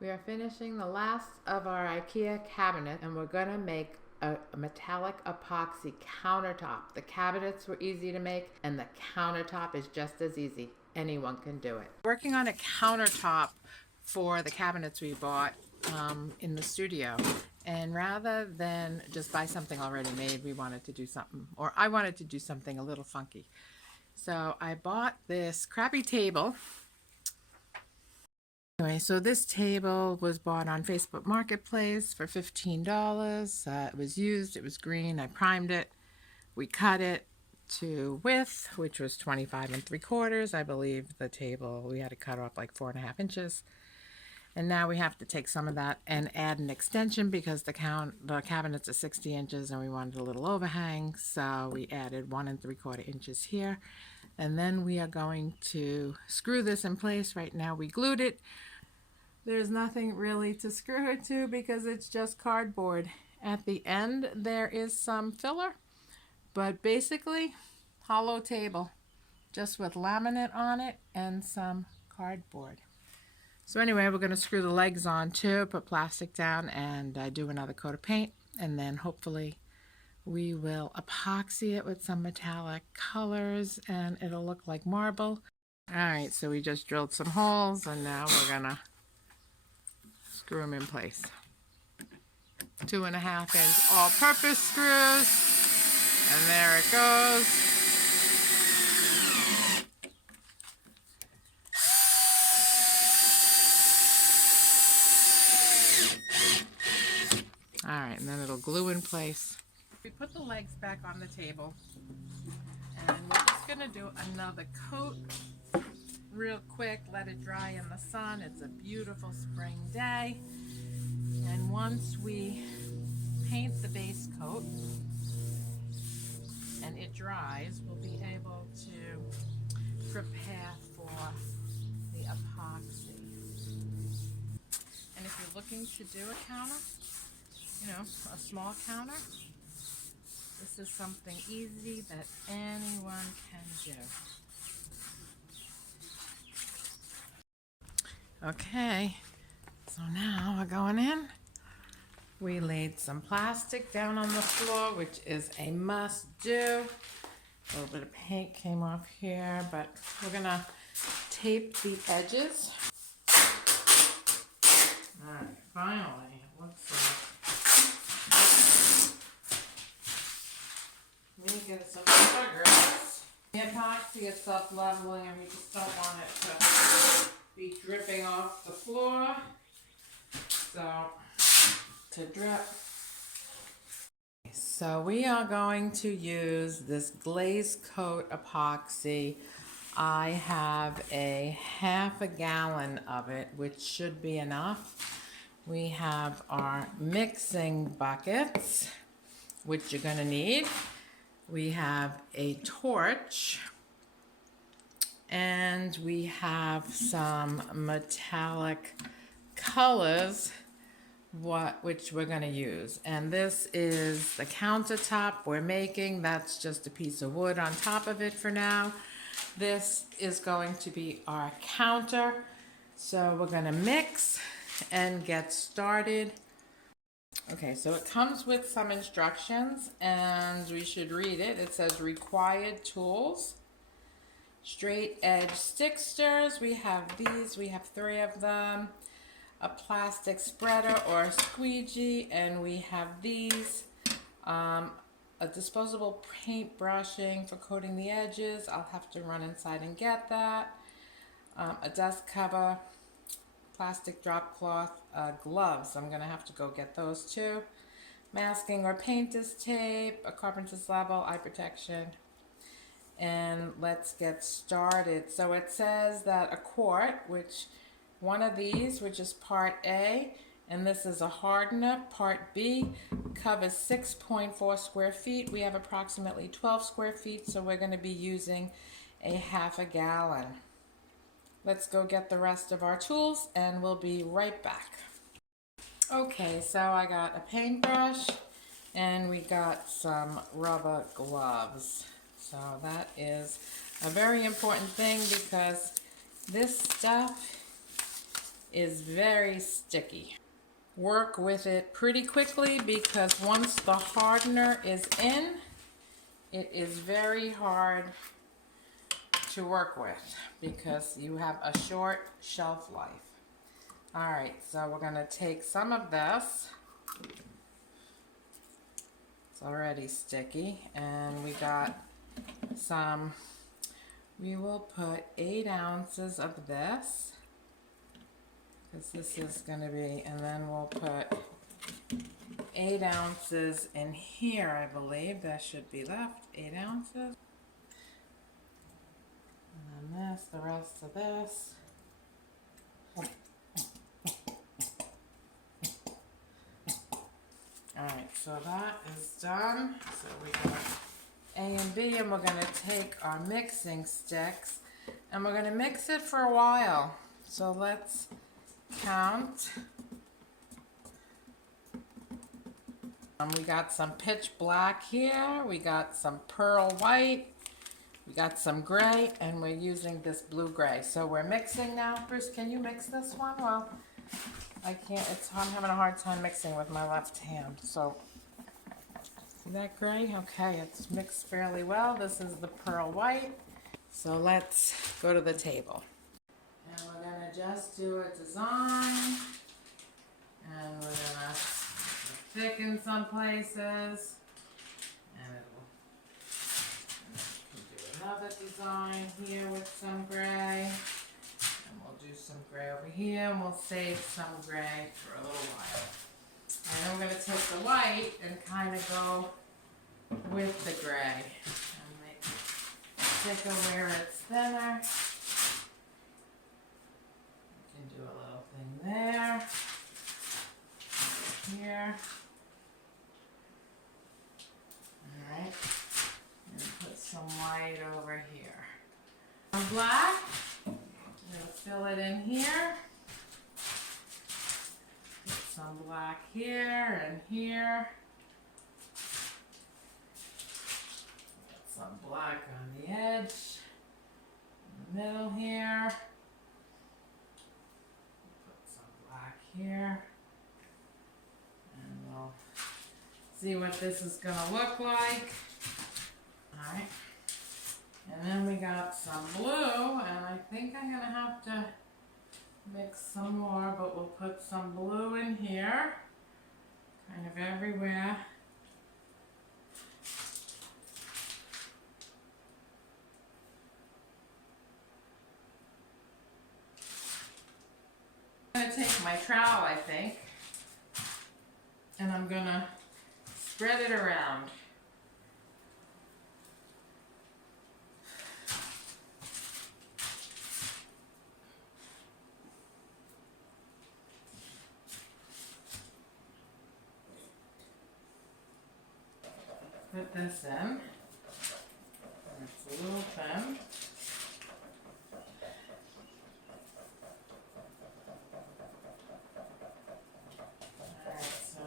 We are finishing the last of our Ikea cabinet, and we're going to make a metallic epoxy countertop. The cabinets were easy to make, and the countertop is just as easy. Anyone can do it. Working on a countertop for the cabinets we bought in the studio. And rather than just buy something already made, we wanted to do something, or I wanted to do something a little funky. So I bought this crappy table. Anyway, so this table was bought on Facebook Marketplace for $15. It was used, it was green, I primed it. We cut it to width, which was 25 3/4. I believe the table, we had to cut off like 4.5 inches. And now we have to take some of that and add an extension because the cabinets are 60 inches and we wanted a little overhang. So we added 1 3/4 inches here. And then we are going to screw this in place. Right now we glued it. There's nothing really to screw it to because it's just cardboard. At the end there is some filler, but basically hollow table, just with laminate on it and some cardboard. So anyway, we're going to screw the legs on too, put plastic down, and do another coat of paint, and then hopefully we will epoxy it with some metallic colors and it'll look like marble. Alright, so we just drilled some holes and now we're gonna screw them in place. 2.5 inch all-purpose screws, and there it goes. Alright, and then it'll glue in place. We put the legs back on the table, and we're just going to do another coat real quick, let it dry in the sun. It's a beautiful spring day, and once we paint the base coat and it dries, we'll be able to prepare for the epoxy. And if you're looking to do a counter, a small counter, this is something easy that anyone can do. Okay, so now we're going in. We laid some plastic down on the floor, which is a must do. A little bit of paint came off here, but we're gonna tape the edges. All right, finally, it looks like we get some progress. The epoxy is self-leveling and we just don't want it to be dripping off the floor. So, to drip. So we are going to use this glaze coat epoxy. I have a 1/2 gallon of it, which should be enough. We have our mixing buckets, which you're gonna need. We have a torch, and we have some metallic colors, which we're going to use. And this is the countertop we're making. That's just a piece of wood on top of it for now. This is going to be our counter. So we're going to mix and get started. Okay, so it comes with some instructions and we should read it. It says required tools. Straight edge stick stirrers. We have these. We have 3 of them. A plastic spreader or a squeegee, and we have these. A disposable paint brushing for coating the edges. I'll have to run inside and get that. A dust cover, plastic drop cloth, gloves. I'm gonna have to go get those too. Masking or painter's tape, a carpenter's level, eye protection. And let's get started. So it says that a quart, which one of these, which is part A, and this is a hardener, part B, covers 6.4 square feet. We have approximately 12 square feet, so we're going to be using a 1/2 gallon. Let's go get the rest of our tools and we'll be right back. Okay, so I got a paintbrush and we got some rubber gloves. So that is a very important thing because this stuff is very sticky. Work with it pretty quickly because once the hardener is in, it is very hard to work with because you have a short shelf life. All right, so we're gonna take some of this. It's already sticky, and we got some, we will put 8 ounces of this, because this is gonna be, and then we'll put 8 ounces in here, I believe. There should be left 8 ounces. And then this, the rest of this. Alright, so that is done. So we got A and B, and we're going to take our mixing sticks and we're going to mix it for a while. So let's count. We got some pitch black here, we got some pearl white, we got some gray, and we're using this blue gray. So we're mixing now. Bruce, can you mix this one? Well, I can't, I'm having a hard time mixing with my left hand. So, see that gray? Okay, it's mixed fairly well. This is the pearl white. So let's go to the table. And we're gonna just do a design. And we're gonna thicken some places. And we can do another design here with some gray. Do some gray over here, and we'll save some gray for a little while. And then we're going to take the white and kind of go with the gray and make it thicker where it's thinner. You can do a little thing there, here. Alright, and put some white over here. Some black. We'll fill it in here. Put some black here and here. Put some black on the edge, in the middle here. Put some black here. And we'll see what this is going to look like. All right. And then we got some blue, and I think I'm going to have to mix some more, but we'll put some blue in here, kind of everywhere. I'm going to take my trowel, I think, and I'm going to spread it around. Put this in. It's a little thin. Alright, so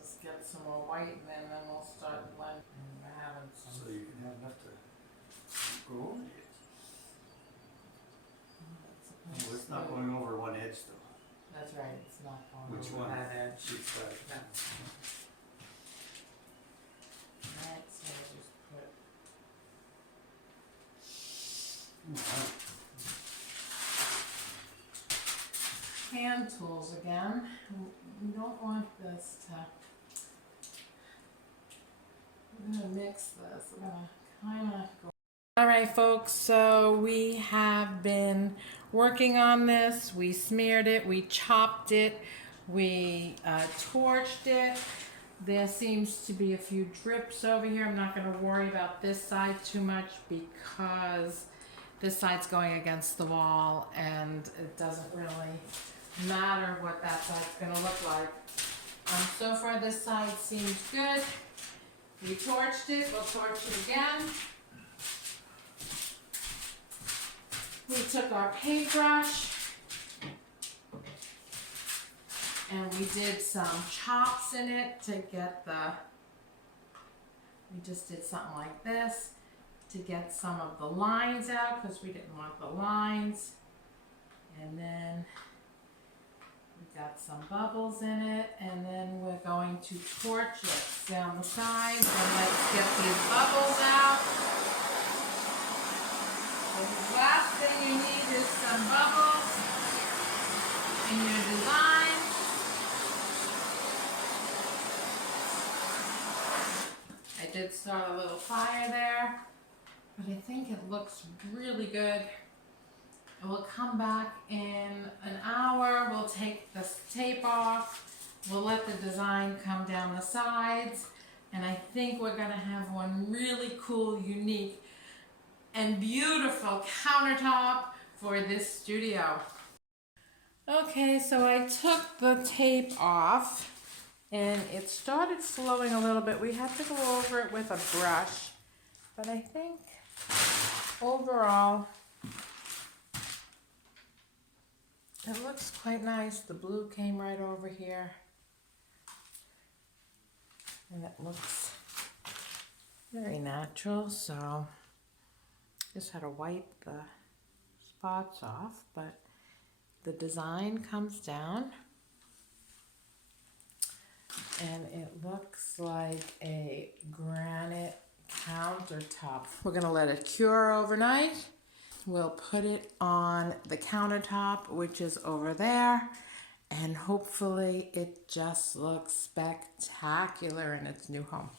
just get some more white and then we'll start blending. We're having some. So you can have enough to go over it. Oh, it's not going over one edge though. That's right, it's not going Which over one? that edge. She's got it. No. Alright, so just put hand tools again. We don't want this to, we're gonna mix this. We're gonna kind of go. All right, folks, so we have been working on this. We smeared it, we chopped it, we torched it. There seems to be a few drips over here. I'm not going to worry about this side too much because this side's going against the wall and it doesn't really matter what that side's going to look like. So far this side seems good. We torched it, we'll torch it again. We took our paintbrush and we did some chops in it to get the, we just did something like this to get some of the lines out because we didn't want the lines. And then got some bubbles in it, and then we're going to torch it down the sides, and let's get these bubbles out. The last thing you need is some bubbles in your design. I did start a little fire there, but I think it looks really good. And we'll come back in an hour. We'll take the tape off. We'll let the design come down the sides. And I think we're gonna have one really cool, unique, and beautiful countertop for this studio. Okay, so I took the tape off and it started flowing a little bit. We had to go over it with a brush, but I think overall it looks quite nice. The blue came right over here and it looks very natural, so just had to wipe the spots off, but the design comes down and it looks like a granite countertop. We're gonna let it cure overnight. We'll put it on the countertop, which is over there, and hopefully it just looks spectacular in its new home.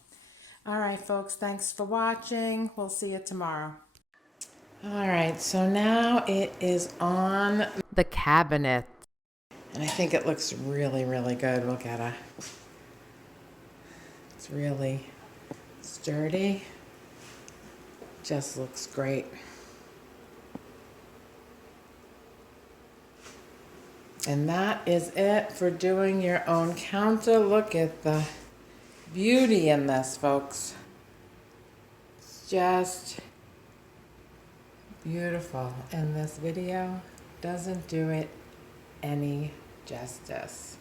All right, folks, thanks for watching. We'll see you tomorrow. All right, so now it is on the cabinet. And I think it looks really, really good. Look at it. It's really sturdy. Just looks great. And that is it for doing your own counter. Look at the beauty in this, folks. It's just beautiful. And this video doesn't do it any justice.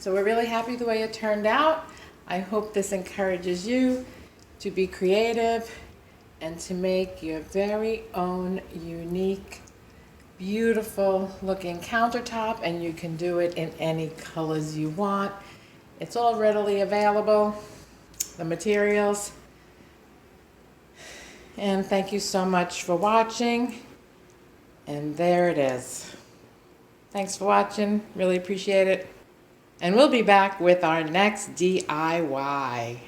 So we're really happy the way it turned out. I hope this encourages you to be creative and to make your very own unique, beautiful looking countertop, and you can do it in any colors you want. It's all readily available, the materials. And thank you so much for watching. And there it is. Thanks for watching, really appreciate it. And we'll be back with our next DIY.